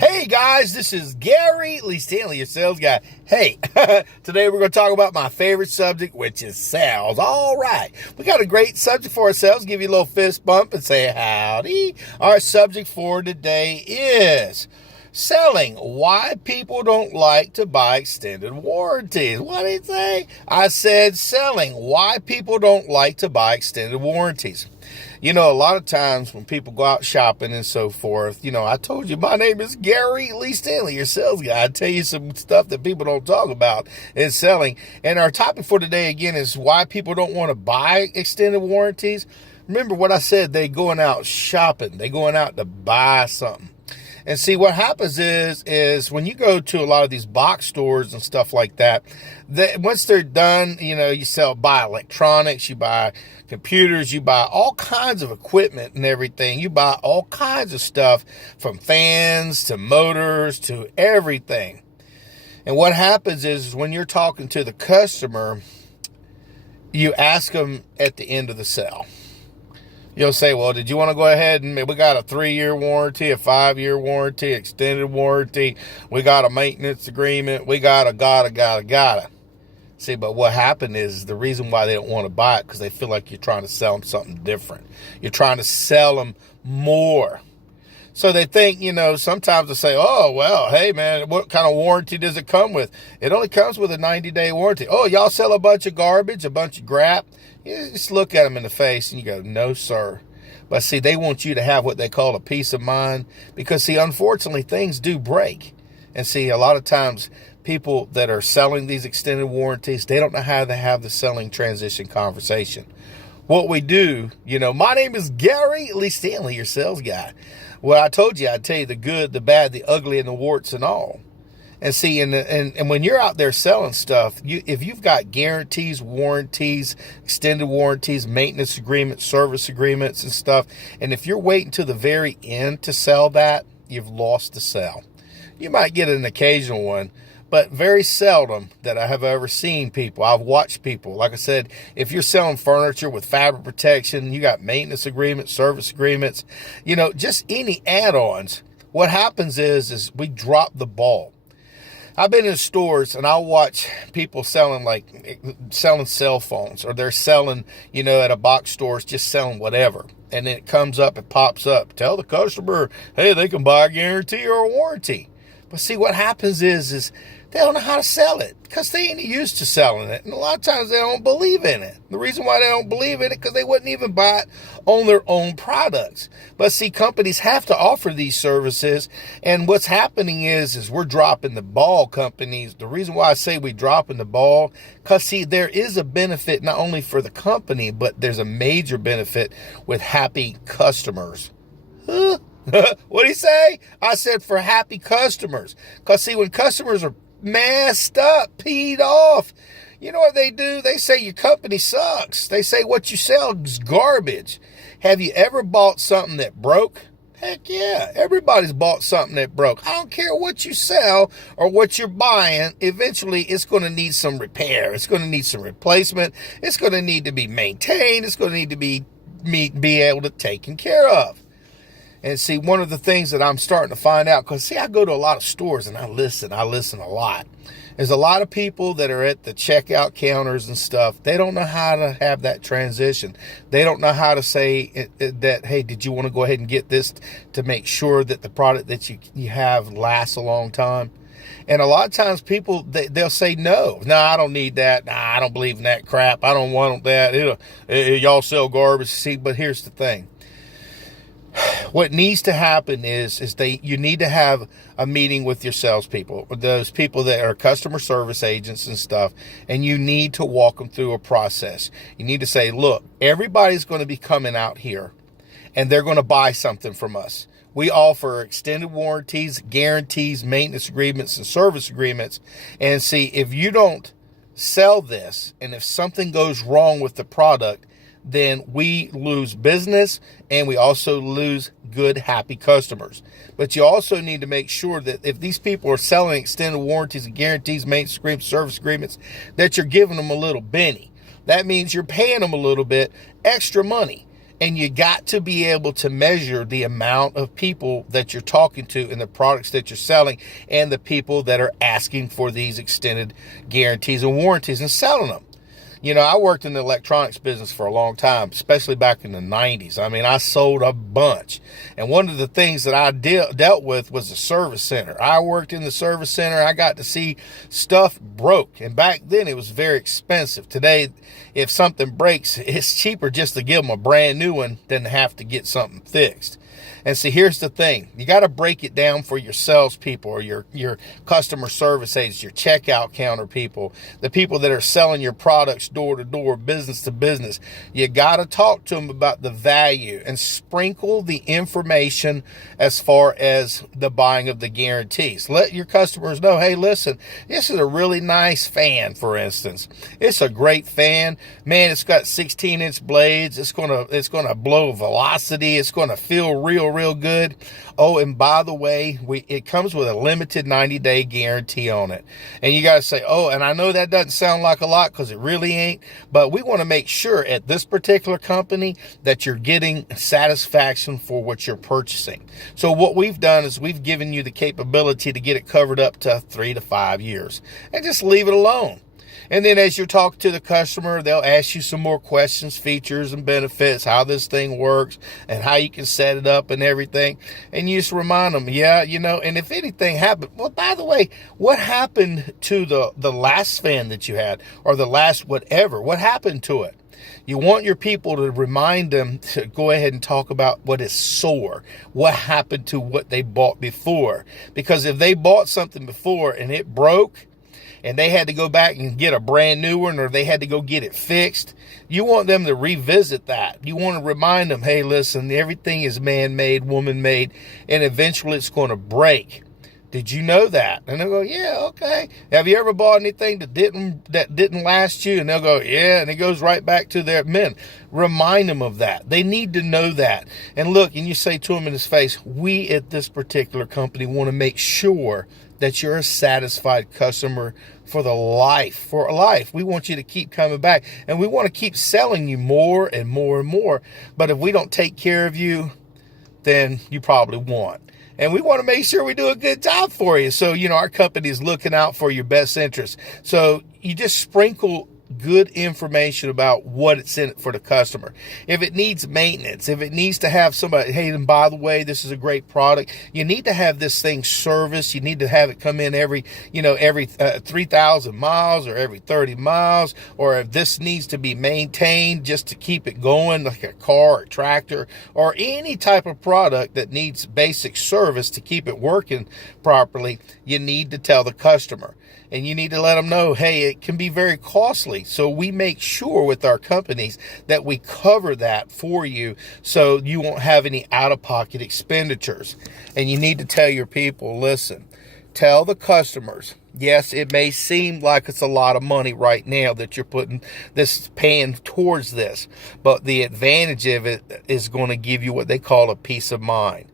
Hey guys, this is Gary Lee Stanley, your sales guy. Hey, today we're going to talk about my favorite subject, which is sales. All right, we got a great subject for ourselves. Give you a little fist bump and say howdy. Our subject for today is selling. Why people don't like to buy extended warranties. What did he say? I said selling. Why people don't like to buy extended warranties. You know, a lot of times when people go out shopping and so forth, you know, I told you my name is Gary Lee Stanley, your sales guy. I tell you some stuff that people don't talk about in selling. And our topic for today, again, is why people don't want to buy extended warranties. Remember what I said, they going out shopping. They going out to buy something. And see, what happens is when you go to a lot of these box stores and stuff like that, once they're done, you know, you buy electronics, you buy computers, you buy all kinds of equipment and everything. You buy all kinds of stuff from fans to motors to everything. And what happens is when you're talking to the customer, you ask them at the end of the sale. You'll say, well, did you want to go ahead and we got a 3-year warranty, a 5-year warranty, extended warranty. We got a maintenance agreement. We got a gotta. See, but what happened is the reason why they don't want to buy it because they feel like you're trying to sell them something different. You're trying to sell them more. So they think, you know, sometimes they say, oh, well, hey, man, what kind of warranty does it come with? It only comes with a 90-day warranty. Oh, y'all sell a bunch of garbage, a bunch of crap. You just look at them in the face and you go, no, sir. But see, they want you to have what they call a peace of mind because, see, unfortunately, things do break. And see, a lot of times people that are selling these extended warranties, they don't know how to have the selling transition conversation. What we do, you know, my name is Gary Lee Stanley, your sales guy. Well, I told you, I'd tell you the good, the bad, the ugly, and the warts and all. And see, and when you're out there selling stuff, if you've got guarantees, warranties, extended warranties, maintenance agreements, service agreements and stuff, and if you're waiting to the very end to sell that, you've lost the sale. You might get an occasional one, but very seldom that I have ever seen people. I've watched people. Like I said, if you're selling furniture with fabric protection, you got maintenance agreements, service agreements, you know, just any add-ons. What happens is we drop the ball. I've been in stores and I'll watch people selling cell phones, or they're selling, you know, at a box store, just selling whatever. And then it comes up, it pops up. Tell the customer, hey, they can buy a guarantee or a warranty. But see, what happens is they don't know how to sell it because they ain't used to selling it. And a lot of times they don't believe in it. The reason why they don't believe in it because they wouldn't even buy it on their own products. But see, companies have to offer these services. And what's happening is we're dropping the ball, companies. The reason why I say we dropping the ball, because see, there is a benefit not only for the company, but there's a major benefit with happy customers. Huh? What'd he say? I said for happy customers. Because see, when customers are messed up, peed off, you know what they do? They say your company sucks. They say what you sell is garbage. Have you ever bought something that broke? Heck yeah. Everybody's bought something that broke. I don't care what you sell or what you're buying. Eventually, it's going to need some repair. It's going to need some replacement. It's going to need to be maintained. It's going to need to be able to taken care of. And see, one of the things that I'm starting to find out, because see, I go to a lot of stores and I listen a lot. There's a lot of people that are at the checkout counters and stuff. They don't know how to have that transition. They don't know how to say that, hey, did you want to go ahead and get this to make sure that the product that you have lasts a long time? And a lot of times people, they'll say, no, I don't need that. Nah, I don't believe in that crap. I don't want that. Y'all sell garbage. See, but here's the thing. What needs to happen is you need to have a meeting with your salespeople, those people that are customer service agents and stuff, and you need to walk them through a process. You need to say, look, everybody's going to be coming out here, and they're going to buy something from us. We offer extended warranties, guarantees, maintenance agreements, and service agreements. And see, if you don't sell this, and if something goes wrong with the product, then we lose business and we also lose good, happy customers. But you also need to make sure that if these people are selling extended warranties and guarantees, maintenance agreements, service agreements, that you're giving them a little benny. That means you're paying them a little bit extra money. And you got to be able to measure the amount of people that you're talking to and the products that you're selling and the people that are asking for these extended guarantees and warranties and selling them. You know, I worked in the electronics business for a long time, especially back in the 90s. I mean, I sold a bunch. And one of the things that I dealt with was the service center. I worked in the service center. I got to see stuff broke. And back then, it was very expensive. Today, if something breaks, it's cheaper just to give them a brand new one than to have to get something fixed. And see, here's the thing. You got to break it down for your salespeople or your customer service agents, your checkout counter people, the people that are selling your products door to door, business to business. You got to talk to them about the value and sprinkle the information as far as the buying of the guarantees. Let your customers know, hey, listen, this is a really nice fan, for instance. It's a great fan. Man, it's got 16-inch blades. It's gonna blow velocity. It's gonna feel real good. Oh, and by the way, it comes with a limited 90-day guarantee on it. And you got to say, oh, and I know that doesn't sound like a lot because it really ain't, but we want to make sure at this particular company that you're getting satisfaction for what you're purchasing. So what we've done is we've given you the capability to get it covered up to 3 to 5 years and just leave it alone. And then as you talk to the customer, they'll ask you some more questions, features and benefits, how this thing works and how you can set it up and everything. And you just remind them, yeah, you know, and if anything happened, well, by the way, what happened to the last fan that you had or the last whatever? What happened to it? You want your people to remind them to go ahead and talk about what is sore, what happened to what they bought before. Because if they bought something before and it broke, and they had to go back and get a brand new one, or they had to go get it fixed, you want them to revisit that. You want to remind them, hey, listen, everything is man-made, woman-made, and eventually it's going to break. Did you know that? And they'll go, yeah, okay. Have you ever bought anything that didn't last you? And they'll go, yeah, and it goes right back to their men. Remind them of that. They need to know that. And look, and you say to them in his face, we at this particular company want to make sure that you're a satisfied customer for life. We want you to keep coming back, and we want to keep selling you more and more and more. But if we don't take care of you, then you probably won't. And we want to make sure we do a good job for you. So, you know, our company is looking out for your best interest. So you just sprinkle good information about what it's in it for the customer. If it needs maintenance, if it needs to have somebody, hey, and by the way, this is a great product. You need to have this thing serviced. You need to have it come in every 3,000 miles or every 30 miles, or if this needs to be maintained just to keep it going, like a car or tractor or any type of product that needs basic service to keep it working properly, you need to tell the customer. And you need to let them know, hey, it can be very costly. So we make sure with our companies that we cover that for you so you won't have any out-of-pocket expenditures. And you need to tell your people, listen, tell the customers, yes, it may seem like it's a lot of money right now that you're paying towards this, but the advantage of it is going to give you what they call a peace of mind.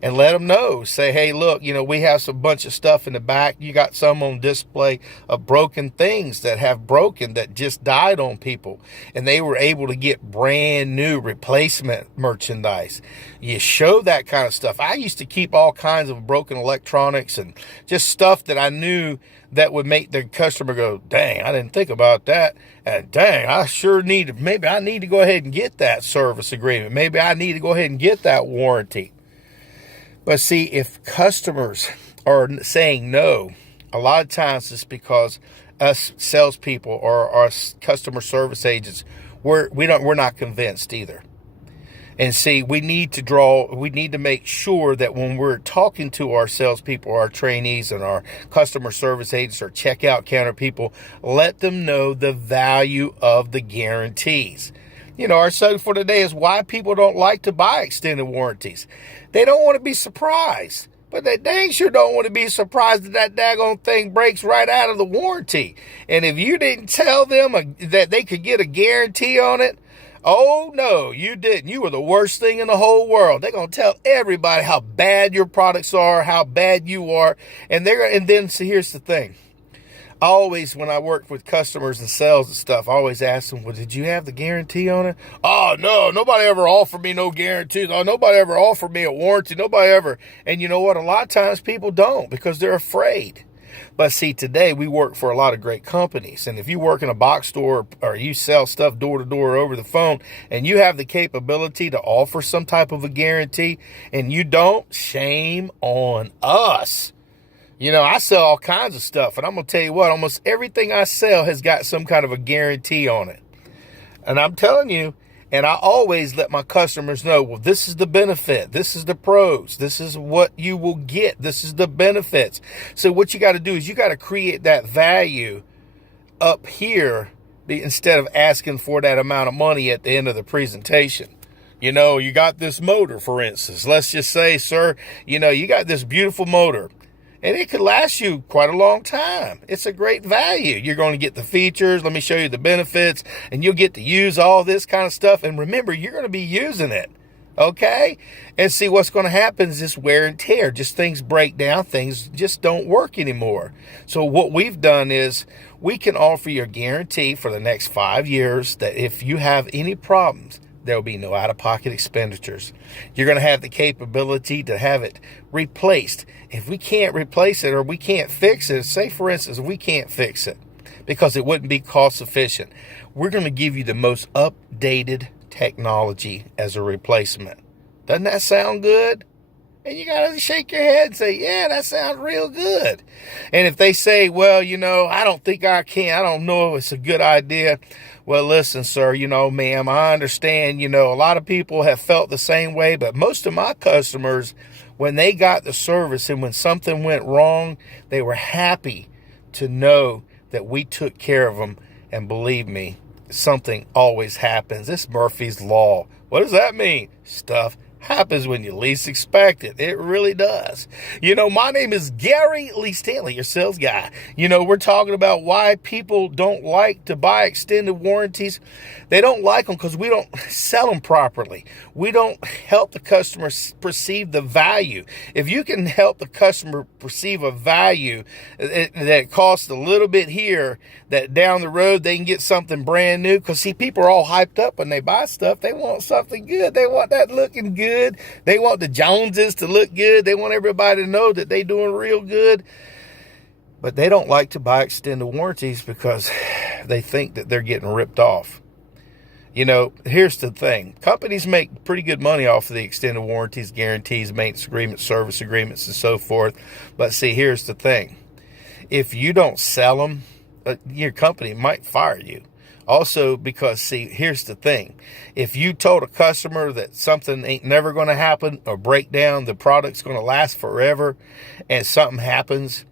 And let them know. Say, hey, look, you know, we have some bunch of stuff in the back. You got some on display of broken things that have broken, that just died on people. And they were able to get brand new replacement merchandise. You show that kind of stuff. I used to keep all kinds of broken electronics and just stuff that I knew that would make the customer go, dang, I didn't think about that. And dang, maybe I need to go ahead and get that service agreement. Maybe I need to go ahead and get that warranty. But see, if customers are saying no, a lot of times it's because us salespeople or our customer service agents, we're not convinced either. And see, we need to make sure that when we're talking to our salespeople, our trainees, and our customer service agents or checkout counter people, let them know the value of the guarantees. You know, our subject for today is why people don't like to buy extended warranties. They don't want to be surprised, but they dang sure don't want to be surprised that daggone thing breaks right out of the warranty. And if you didn't tell them that they could get a guarantee on it, oh no, you didn't. You were the worst thing in the whole world. They're going to tell everybody how bad your products are, how bad you are. And then, so here's the thing. I always, when I work with customers and sales and stuff, I always ask them, well, did you have the guarantee on it? Oh, no, nobody ever offered me no guarantees. Oh, nobody ever offered me a warranty. Nobody ever. And you know what? A lot of times people don't because they're afraid. But see, today we work for a lot of great companies. And if you work in a box store or you sell stuff door to door over the phone and you have the capability to offer some type of a guarantee and you don't, shame on us. You know, I sell all kinds of stuff, and I'm going to tell you what, almost everything I sell has got some kind of a guarantee on it. And I'm telling you, and I always let my customers know, well, this is the benefit. This is the pros. This is what you will get. This is the benefits. So what you got to do is you got to create that value up here instead of asking for that amount of money at the end of the presentation. You know, you got this motor, for instance. Let's just say, sir, you know, you got this beautiful motor. And it could last you quite a long time. It's a great value. You're going to get the features. Let me show you the benefits. And you'll get to use all this kind of stuff. And remember, you're going to be using it. Okay? And see, what's going to happen is this wear and tear. Just things break down. Things just don't work anymore. So what we've done is we can offer you a guarantee for the next 5 years that if you have any problems, there will be no out-of-pocket expenditures. You're going to have the capability to have it replaced. If we can't replace it or we can't fix it, say, for instance, we can't fix it because it wouldn't be cost efficient, we're going to give you the most updated technology as a replacement. Doesn't that sound good? And you got to shake your head and say, yeah, that sounds real good. And if they say, well, you know, I don't think I can. I don't know if it's a good idea. Well, listen, sir, you know, ma'am, I understand, you know, a lot of people have felt the same way. But most of my customers, when they got the service and when something went wrong, they were happy to know that we took care of them. And believe me, something always happens. It's Murphy's Law. What does that mean? Stuff happens when you least expect it. It really does. You know, my name is Gary Lee Stanley, your sales guy. You know, we're talking about why people don't like to buy extended warranties. They don't like them because we don't sell them properly. We don't help the customer perceive the value. If you can help the customer perceive a value that costs a little bit here, that down the road they can get something brand new. Because see, people are all hyped up when they buy stuff. They want something good. They want that looking good. They want the Joneses to look good. They want everybody to know that they're doing real good. But they don't like to buy extended warranties because they think that they're getting ripped off. You know, here's the thing. Companies make pretty good money off of the extended warranties, guarantees, maintenance agreements, service agreements, and so forth. But see, here's the thing. If you don't sell them, your company might fire you. Also, because, see, here's the thing. If you told a customer that something ain't never going to happen or break down, the product's going to last forever, and something happens,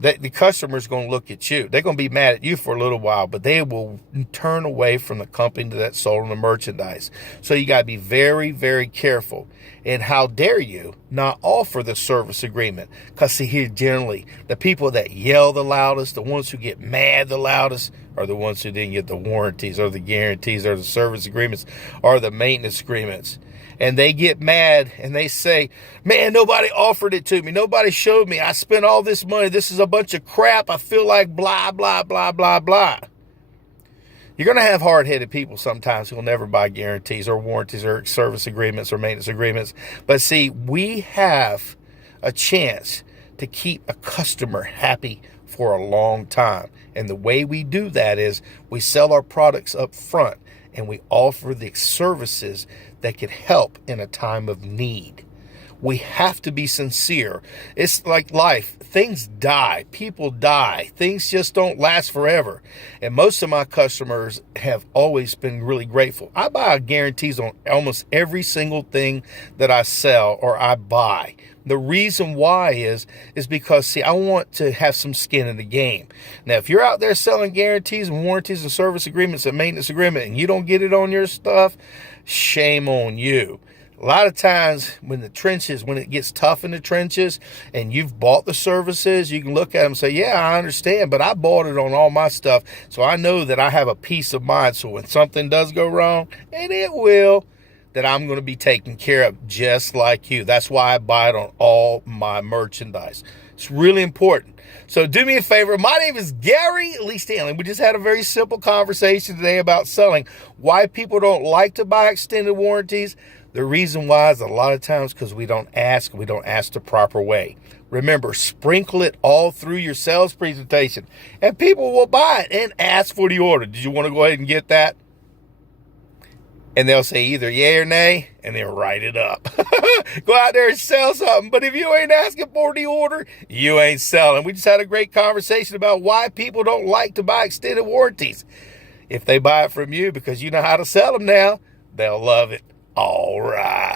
that the customer's going to look at you. They're going to be mad at you for a little while, but they will turn away from the company that sold them the merchandise. So you got to be very, very careful. And how dare you not offer the service agreement? Because see, here generally, the people that yell the loudest, the ones who get mad the loudest, are the ones who didn't get the warranties or the guarantees or the service agreements or the maintenance agreements. And they get mad and they say, man, nobody offered it to me. Nobody showed me. I spent all this money. This is a bunch of crap. I feel like blah, blah, blah, blah, blah. You're going to have hard-headed people sometimes who will never buy guarantees or warranties or service agreements or maintenance agreements. But see, we have a chance to keep a customer happy for a long time. And the way we do that is we sell our products up front and we offer the services that can help in a time of need. We have to be sincere. It's like life. Things die. People die. Things just don't last forever. And most of my customers have always been really grateful. I buy guarantees on almost every single thing that I sell or I buy. The reason why is because, see, I want to have some skin in the game. Now, if you're out there selling guarantees and warranties and service agreements and maintenance agreement and you don't get it on your stuff, shame on you. A lot of times when it gets tough in the trenches and you've bought the services, you can look at them and say, yeah, I understand, but I bought it on all my stuff. So I know that I have a peace of mind. So when something does go wrong, and it will, that I'm going to be taken care of just like you. That's why I buy it on all my merchandise. It's really important. So do me a favor. My name is Gary Lee Stanley. We just had a very simple conversation today about selling. Why people don't like to buy extended warranties. The reason why is a lot of times because we don't ask the proper way. Remember, sprinkle it all through your sales presentation, and people will buy it and ask for the order. Did you want to go ahead and get that? And they'll say either yay or nay, and they'll write it up. Go out there and sell something. But if you ain't asking for the order, you ain't selling. We just had a great conversation about why people don't like to buy extended warranties. If they buy it from you because you know how to sell them now, they'll love it. All right.